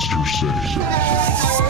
Sinister Six.